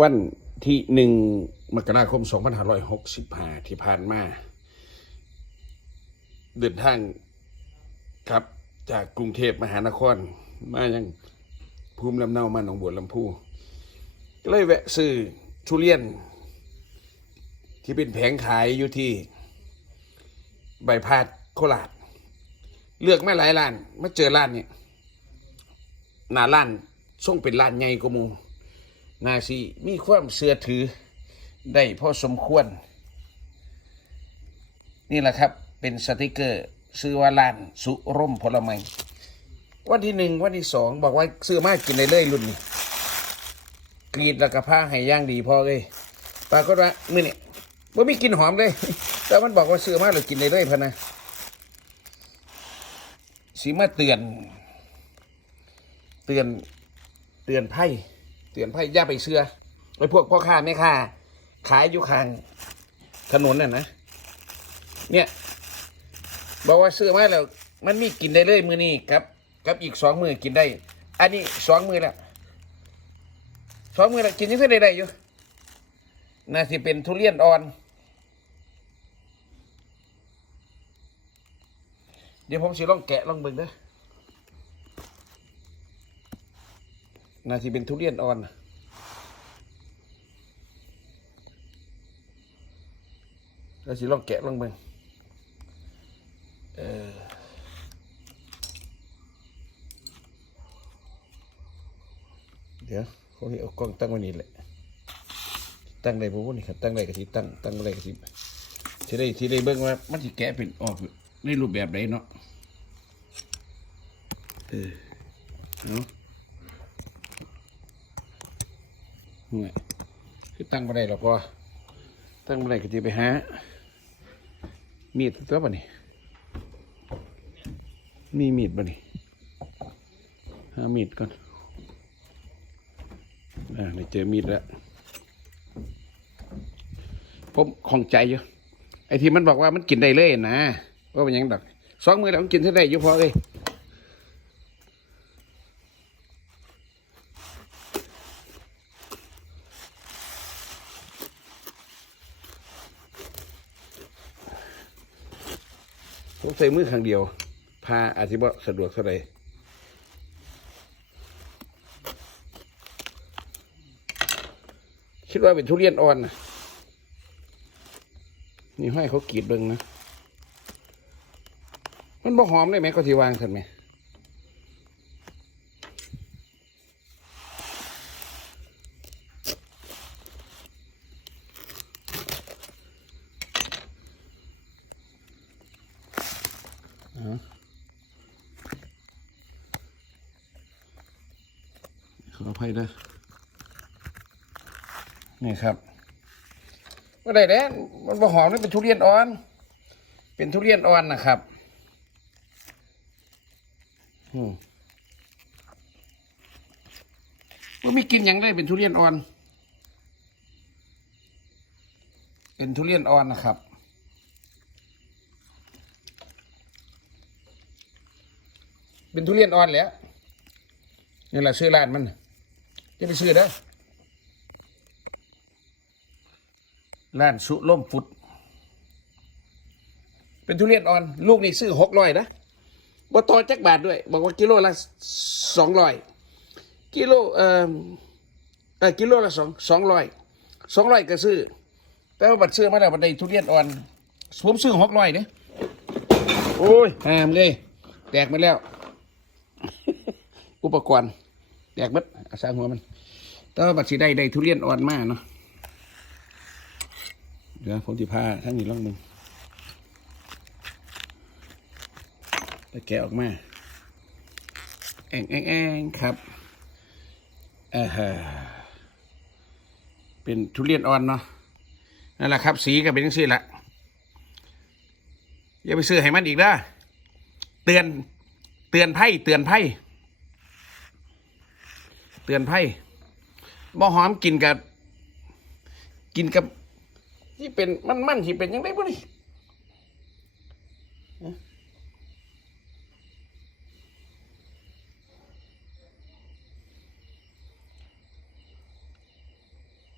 วันที่หนึ่งมกราคม 2565 ที่ผ่านมา เดินทางครับจากกรุงเทพมหานคร มายังภูมิลำเนามาหนองบัวลำพูก็เลยแวะซื้อทุเรียน ที่เป็นแผงขายอยู่ที่ใบพาดโคราชเลือกมาหลายร้านมาเจอร้านเนี่ยหน้าร้านส่งเป็นร้านใหญ่กว่ามู นาซีมีความเสื่อถือได้พอสมควร นี่แหละครับเป็นสติกเกอร์ซื้อว่าร้านสุร่มผลไม้วันที่หนึ่งวันที่สองบอกว่าซื้อมากกินได้เลยรุ่นนี้กรีดแล้วก็ผ้าให้ย่างดีพอเลยปรากฏว่ามื่อนี่ว่ามีกินหอมเลย แต่มันบอกว่าซื้อมาแล้วกินได้เลยพะนะสีมาเตือน เตือนเตือนไพ่ เตือนไพ่ย่าไปเชื่อไอ้พวกพ่อค้าแม่ค้าขายอยู่ข้างถนนน่ะนะเนี่ยบอกว่าซื้อมาแล้วมันมีกินได้เลยมือนี้ครับกับอีกสองมือกินได้ อันนี้สองมือแล้วสองมือแล้วกินยังไงได้ได้อยู่น่าสิเป็นทุเรียนอ่อน เดี๋ยวผมสิลองแกะลองเบิ่งเด้อ น่าสิเป็นทุเรียนอ่อนนะแล้วสิลองแกะลองเบิ่งเออเดี๋ยวเขาเอากล้องตั้งไว้นี่แหละ ตั้งได้บ่วะนี่ครับตั้งได้ก็สิตั้งตั้งได้ก็สิสิได้สิได้เบิ่งว่ามันสิแกะเป็นออกในรูปแบบใดเนาะเออเอาะ ห่วยคือตั้งบ่ได้หรอกว่าตั้งบ่ได้ก็สิไปหา มีดตัวบ่นี่มีมีดบ่นี่หามีดก่อนอ่าได้เจอมีดแล้วผมของใจอยู่ไอ้ที่มันบอกว่ามันกินได้เลยนะว่าเป็นยังดอกสองมือแล้วมันกินได้อยู่พอเลย ผมใส่มือข้างเดียวพาอาธิบสะดวกเท่าไรคิดว่าเป็นทุเรียนอ่อนนะนี่ให้เขากรีดเบิ่งนะ มันบ่หอมเลยไหมเขาที่วางสันไหม ออภัยด้วยนี่ครับก็ได้แล้วมันบ่หอมนี่เป็นทุเรียนอ่อน เป็นทุเรียนอ่อนนะครับอืมว่ามีกินอย่างได้เป็นทุเรียนอ่อน เป็นทุเรียนอ่อนนะครับ เป็นทุเรียนอ่อนแล้วนี่แหละซื้อร้านมัน จะไปซื้อเด้อร้านสุล่มฟุด เป็นทุเรียนอ่อน ลูกนี่ซื้อหกร้อยนะบ่ต่อจักบาทด้วย บอกว่ากิโลละสองร้อยกิโลเอ่อเออกิโลละสองสองร้อยสองร้อยก็ซื้อ แต่ว่าบัตรซื้อมาแล้วบัตรได้ทุเรียนอ่อนผมซื้อหกร้อยเนี่ยโอ้ยหามเลย แตกมาแล้ว อุปกรณ์ แตกมัดอาสาหัวมัน แต่ว่าบัตรสีได้ได้ทุเรียนอ่อนมากเนาะเดี๋ยวผมจะพาทั้งนี้ล่องมึงแล้วแกะออกมาแองแองแองครับอ่าฮะเป็นทุเรียนอ่อนเนาะนั่นแหละครับ สีก็เป็นยังสีละอย่าไปซื้อให้มันอีกนะเตือน เตือนไพ่เตือนไพ่เตือนไพ่ บ่หอมกินกับ กินกับ ที่เป็นมันมันที่เป็นยังไงบ่นี่